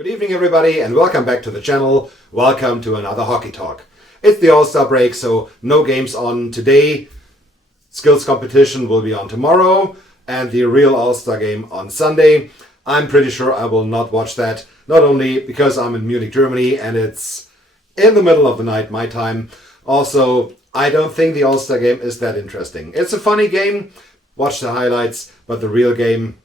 Good evening, everybody, and welcome back to the channel. Welcome to another Hockey Talk. It's the All-Star break, so no games on today. Skills competition will be on tomorrow, and the real All-Star game on Sunday. I'm pretty sure I will not watch that, not only because I'm in Munich, Germany, and it's in the middle of the night, my time. Also, I don't think the All-Star game is that interesting. It's a funny game, watch the highlights, but the real game,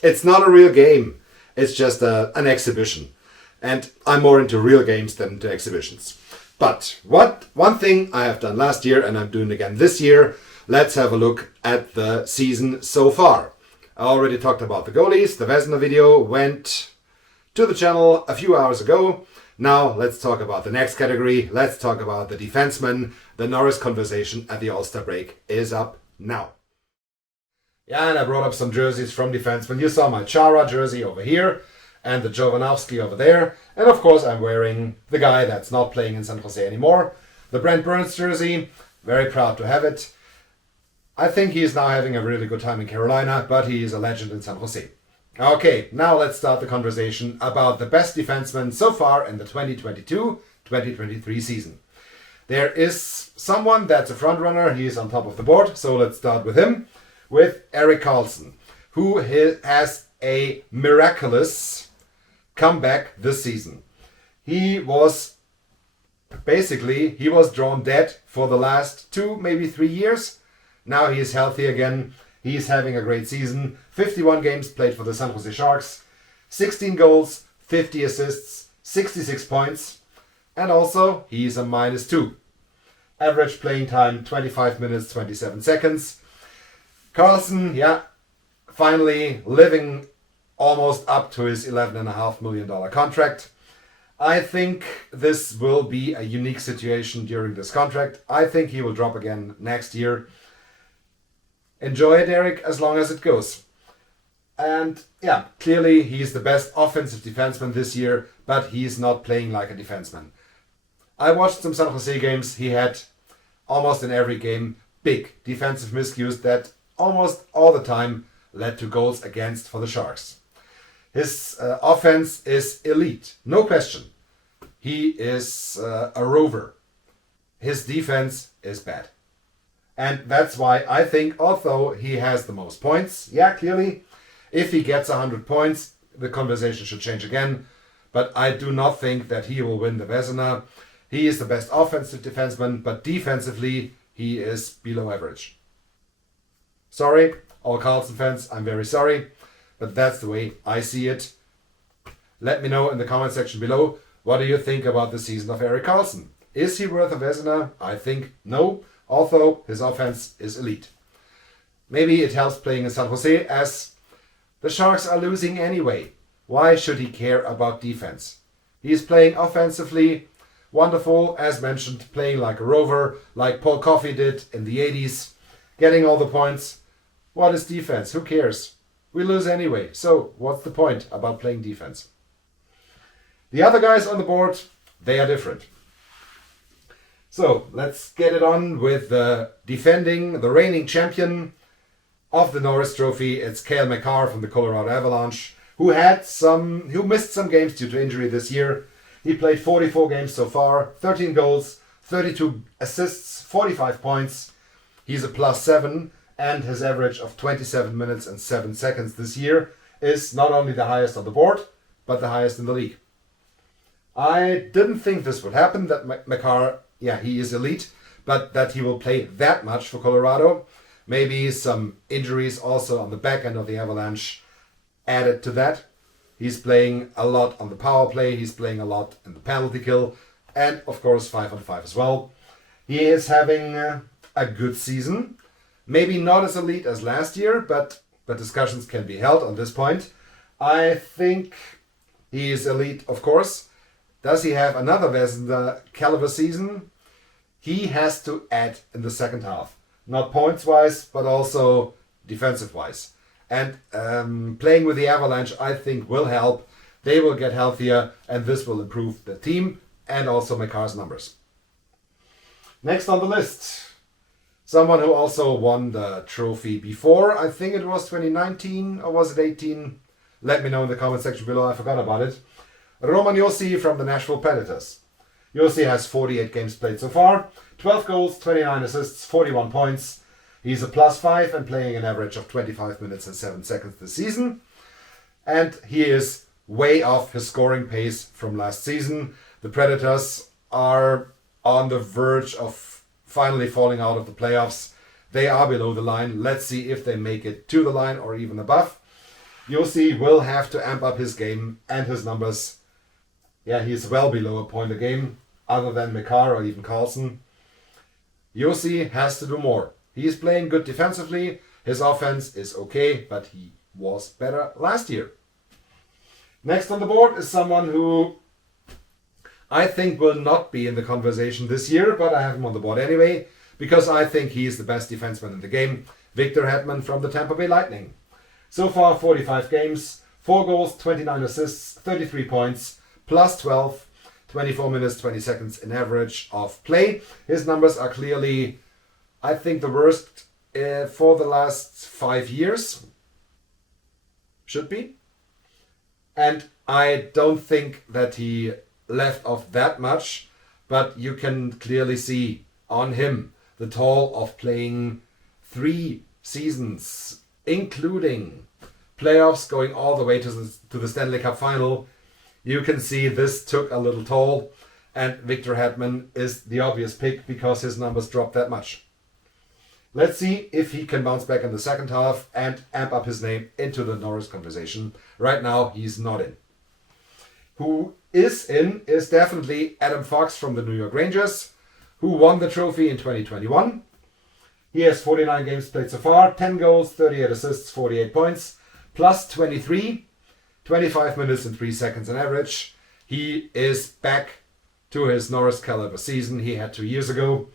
it's not a real game. It's just an exhibition. And I'm more into real games than into exhibitions. But one thing I have done last year and I'm doing again this year, let's have a look at the season so far. I already talked about the goalies. The Vezina video went to the channel a few hours ago. Now let's talk about the next category. Let's talk about the defensemen. The Norris conversation at the All-Star break is up now. Yeah, and I brought up some jerseys from defensemen. You saw my Chara jersey over here and the Jovanovski over there. And of course I'm wearing the guy that's not playing in San Jose anymore. The Brent Burns jersey. Very proud to have it. I think he is now having a really good time in Carolina, but he is a legend in San Jose. Okay, now let's start the conversation about the best defenseman so far in the 2022-2023 season. There is someone that's a front runner. He is on top of the board, so let's start with him. With Erik Karlsson, who has a miraculous comeback this season. He was drawn dead for the last 2, maybe 3 years. Now he is healthy again. He is having a great season. 51 games played for the San Jose Sharks. 16 goals, 50 assists, 66 points. And also, he is a -2. Average playing time, 25 minutes, 27 seconds. Karlsson, finally living almost up to his $11.5 million contract. I think this will be a unique situation during this contract. I think he will drop again next year. Enjoy it, Erik, as long as it goes. And clearly he's the best offensive defenseman this year, but he's not playing like a defenseman. I watched some San Jose games. He had almost in every game big defensive miscues that almost all the time led to goals against for the Sharks. His offense is elite, no question. He is a rover. His defense is bad. And that's why I think, although he has the most points, clearly, if he gets 100 points, the conversation should change again. But I do not think that he will win the Vezina. He is the best offensive defenseman, but defensively, he is below average. Sorry, all Karlsson fans, I'm very sorry, but that's the way I see it. Let me know in the comment section below, what do you think about the season of Erik Karlsson? Is he worth a Vezina? I think no, although his offense is elite. Maybe it helps playing in San Jose, as the Sharks are losing anyway. Why should he care about defense? He is playing offensively, wonderful, as mentioned, playing like a rover, like Paul Coffey did in the 80s, getting all the points. What is defense? Who cares? We lose anyway, so what's the point about playing defense? The other guys on the board, they are different. So let's get it on with the reigning champion of the Norris Trophy. It's Cale Makar from the Colorado Avalanche, who missed some games due to injury this year. He played 44 games so far, 13 goals, 32 assists, 45 points. He's a +7. And his average of 27 minutes and 7 seconds this year is not only the highest on the board, but the highest in the league. I didn't think this would happen, that Makar, he is elite, but that he will play that much for Colorado. Maybe some injuries also on the back end of the Avalanche added to that. He's playing a lot on the power play, he's playing a lot in the penalty kill, and of course 5-on-5 as well. He is having a good season. Maybe not as elite as last year, but discussions can be held on this point. I think he is elite, of course. Does he have another Vezina caliber season? He has to add in the second half. Not points-wise, but also defensive-wise. And playing with the Avalanche, I think, will help. They will get healthier, and this will improve the team and also Makar's numbers. Next on the list, someone who also won the trophy before. I think it was 2019, or was it 18? let me know in the comment section below. I forgot about it. Roman Josi from the Nashville Predators. Josi has 48 games played so far, 12 goals, 29 assists, 41 points. He's a +5 and playing an average of 25 minutes and 7 seconds this season. And he is way off his scoring pace from last season. The Predators are on the verge of finally falling out of the playoffs. They are below the line. Let's see if they make it to the line or even above. Josi will have to amp up his game and his numbers. Yeah, he's well below a point a game, other than Makar or even Carlson. Josi has to do more. He is playing good defensively. His offense is okay, but he was better last year. Next on the board is someone who I think will not be in the conversation this year, but I have him on the board anyway, because I think he is the best defenseman in the game. Victor Hedman from the Tampa Bay Lightning. So far, 45 games, 4 goals, 29 assists, 33 points, +12, 24 minutes, 20 seconds in average of play. His numbers are clearly, I think, the worst for the last 5 years. Should be. And I don't think that he left off that much, but you can clearly see on him the toll of playing 3 seasons, including playoffs going all the way to the Stanley Cup final. You can see this took a little toll, and Victor Hedman is the obvious pick because his numbers dropped that much. Let's see if he can bounce back in the second half and amp up his name into the Norris conversation. Right now, he's not in. Who is in is definitely Adam Fox from the New York Rangers, who won the trophy in 2021. He has 49 games played so far, 10 goals, 38 assists, 48 points, +23, 25 minutes and 3 seconds on average. He is back to his Norris caliber season he had 2 years ago.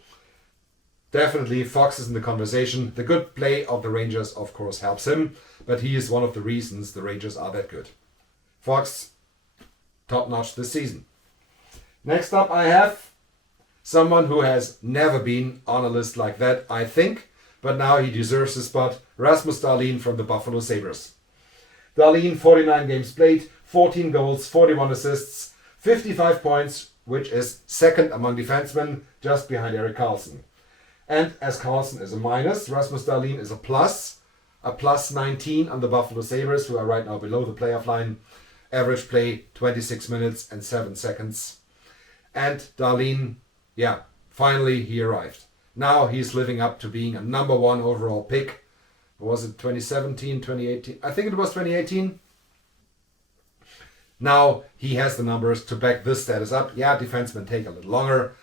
Definitely Fox is in the conversation. The good play of the Rangers, of course, helps him, but he is one of the reasons the Rangers are that good. Fox, top-notch this season. Next up, I have someone who has never been on a list like that, I think, but now he deserves a spot. Rasmus Dahlin from the Buffalo Sabres. Dahlin, 49 games played, 14 goals, 41 assists, 55 points, which is second among defensemen, just behind Erik Karlsson. And as Carlson is a minus, Rasmus Dahlin is a +19 on the Buffalo Sabres, who are right now below the playoff line. Average play, 26 minutes and 7 seconds. And Dahlin, yeah, finally he arrived. Now he's living up to being a number 1 overall pick. Was it 2017, 2018? I think it was 2018. Now he has the numbers to back this status up. Yeah, defensemen take a little longer.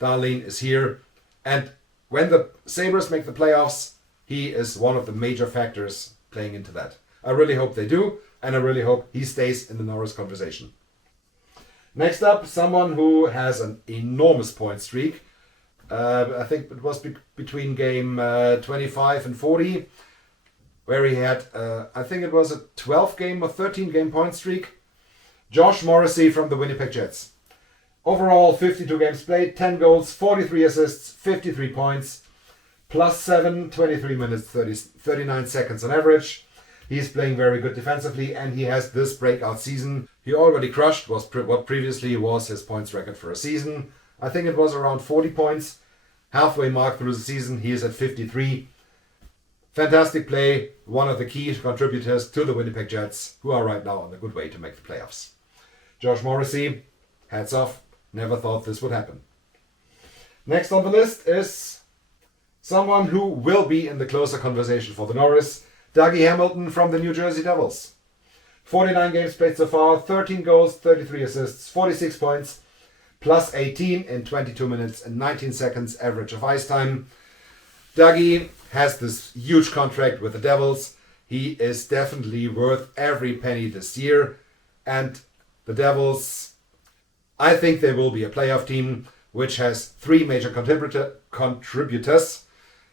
Dahlin is here. And when the Sabres make the playoffs, he is one of the major factors playing into that. I really hope they do, and I really hope he stays in the Norris conversation. Next up, someone who has an enormous point streak. I think it was between game 25 and 40, where he had, I think it was a 12-game or 13-game point streak. Josh Morrissey from the Winnipeg Jets. Overall, 52 games played, 10 goals, 43 assists, 53 points, +7, 23 minutes, 39 seconds on average. He's playing very good defensively, and he has this breakout season. He already crushed what previously was his points record for a season. I think it was around 40 points. Halfway mark through the season, he is at 53. Fantastic play, one of the key contributors to the Winnipeg Jets, who are right now on a good way to make the playoffs. Josh Morrissey, hats off. Never thought this would happen. Next on the list is someone who will be in the closer conversation for the Norris, Dougie Hamilton from the New Jersey Devils. 49 games played so far, 13 goals, 33 assists, 46 points, +18 in 22 minutes and 19 seconds average of ice time. Dougie has this huge contract with the Devils. He is definitely worth every penny this year. And the Devils, I think they will be a playoff team which has 3 major contributors: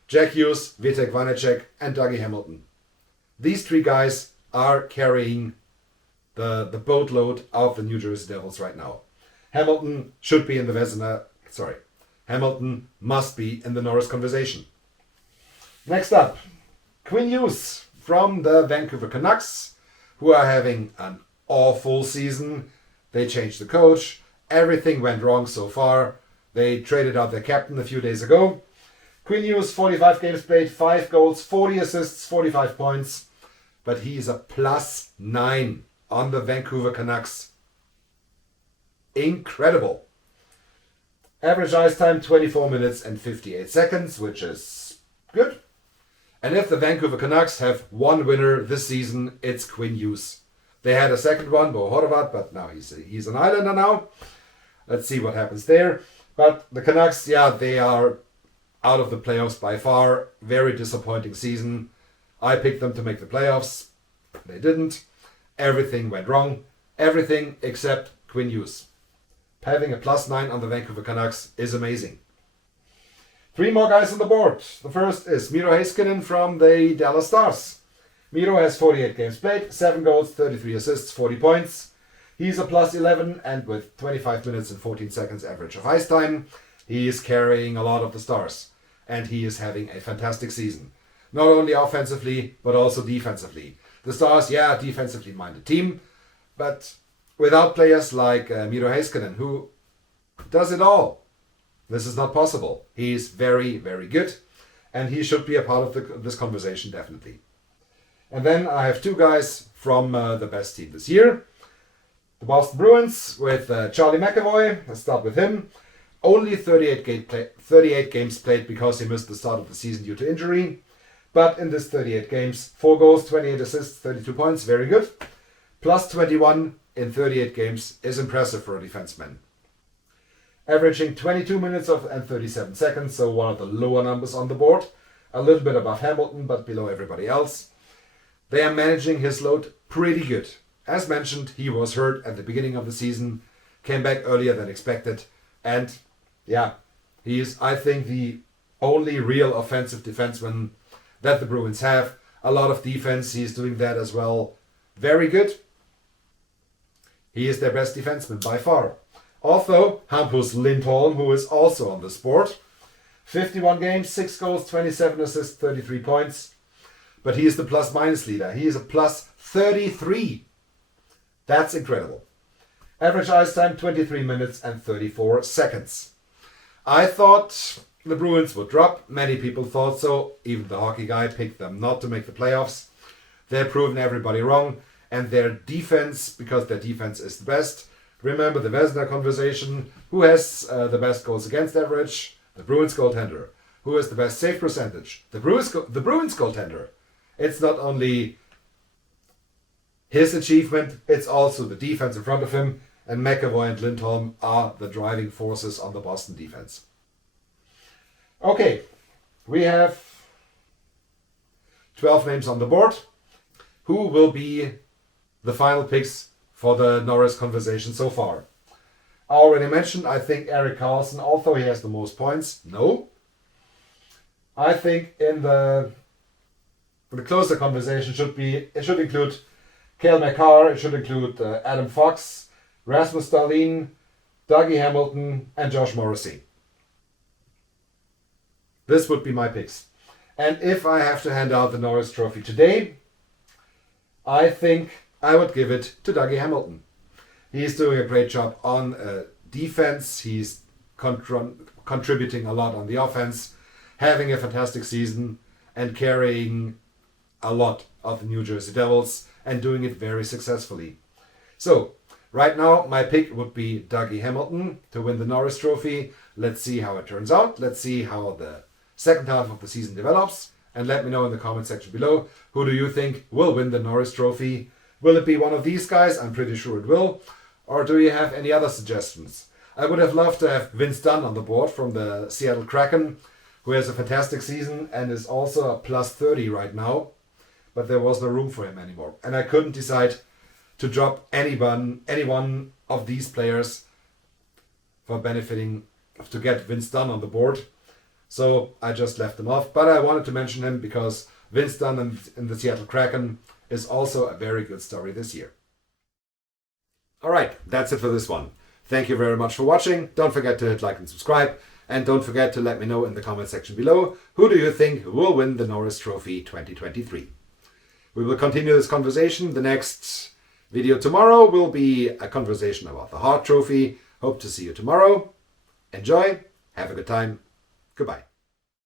Jack Hughes, Vitek Vanecek, and Dougie Hamilton. These 3 guys are carrying the boatload of the New Jersey Devils right now. Hamilton should be in the Hamilton must be in the Norris conversation. Next up, Quinn Hughes from the Vancouver Canucks, who are having an awful season. They changed the coach. Everything went wrong so far. They traded out their captain a few days ago. Quinn Hughes, 45 games played, 5 goals, 40 assists, 45 points. But he is a +9 on the Vancouver Canucks. Incredible. Average ice time, 24 minutes and 58 seconds, which is good. And if the Vancouver Canucks have one winner this season, it's Quinn Hughes. They had a second one, Bo Horvat, but now he's an Islander now. Let's see what happens there. But the Canucks, yeah, they are out of the playoffs by far. Very disappointing season. I picked them to make the playoffs. They didn't. Everything went wrong. Everything except Quinn Hughes. Having a +9 on the Vancouver Canucks is amazing. 3 more guys on the board. The first is Miro Heiskanen from the Dallas Stars. Miro has 48 games played, 7 goals, 33 assists, 40 points. He's a +11, and with 25 minutes and 14 seconds average of ice time, he is carrying a lot of the Stars. And he is having a fantastic season. Not only offensively, but also defensively. The Stars, yeah, defensively minded team, but without players like Miro Heiskanen, who does it all, this is not possible. He is very, very good, and he should be a part of this conversation, definitely. And then I have 2 guys from the best team this year. The Boston Bruins with Charlie McAvoy. Let's start with him. Only 38 games played because he missed the start of the season due to injury. But in this 38 games, 4 goals, 28 assists, 32 points, very good. +21 in 38 games is impressive for a defenseman. Averaging 22 minutes and 37 seconds, so one of the lower numbers on the board. A little bit above Hamilton, but below everybody else. They are managing his load pretty good. As mentioned, he was hurt at the beginning of the season, came back earlier than expected, and yeah, he is, I think, the only real offensive defenseman that the Bruins have. A lot of defense, he's doing that as well. Very good. He is their best defenseman by far. Also, Hampus Lindholm, who is also on this board. 51 games, 6 goals, 27 assists, 33 points. But he is the plus-minus leader. He is a +33. That's incredible. Average ice time, 23 minutes and 34 seconds. I thought the Bruins would drop. Many people thought so. Even the hockey guy picked them not to make the playoffs. They've proven everybody wrong. And their defense, because their defense is the best. Remember the Vezina conversation. Who has the best goals against average? The Bruins goaltender. Who has the best save percentage? The Bruins goaltender. It's not only his achievement, it's also the defense in front of him. And McAvoy and Lindholm are the driving forces on the Boston defense. Okay, we have 12 names on the board. Who will be the final picks for the Norris conversation so far? I already mentioned, I think Erik Karlsson, although he has the most points, no. I think in the closer conversation it should include Cale Makar, it should include Adam Fox, Rasmus Dahlin, Dougie Hamilton, and Josh Morrissey. This would be my picks. And if I have to hand out the Norris Trophy today, I think I would give it to Dougie Hamilton. He's doing a great job on defense. He's contributing a lot on the offense, having a fantastic season, and carrying a lot of the New Jersey Devils and doing it very successfully. So, right now, my pick would be Dougie Hamilton to win the Norris Trophy. Let's see how it turns out. Let's see how the second half of the season develops. And let me know in the comment section below, who do you think will win the Norris Trophy? Will it be one of these guys? I'm pretty sure it will. Or do you have any other suggestions? I would have loved to have Vince Dunn on the board from the Seattle Kraken, who has a fantastic season and is also a +30 right now. But there was no room for him anymore. And I couldn't decide to drop any one of these players for benefiting to get Vince Dunn on the board. So I just left him off. But I wanted to mention him because Vince Dunn in the Seattle Kraken is also a very good story this year. Alright, that's it for this one. Thank you very much for watching. Don't forget to hit like and subscribe. And don't forget to let me know in the comment section below, who do you think will win the Norris Trophy 2023? We will continue this conversation. The next video tomorrow will be a conversation about the Hart Trophy. Hope to see you tomorrow. Enjoy. Have a good time. Goodbye.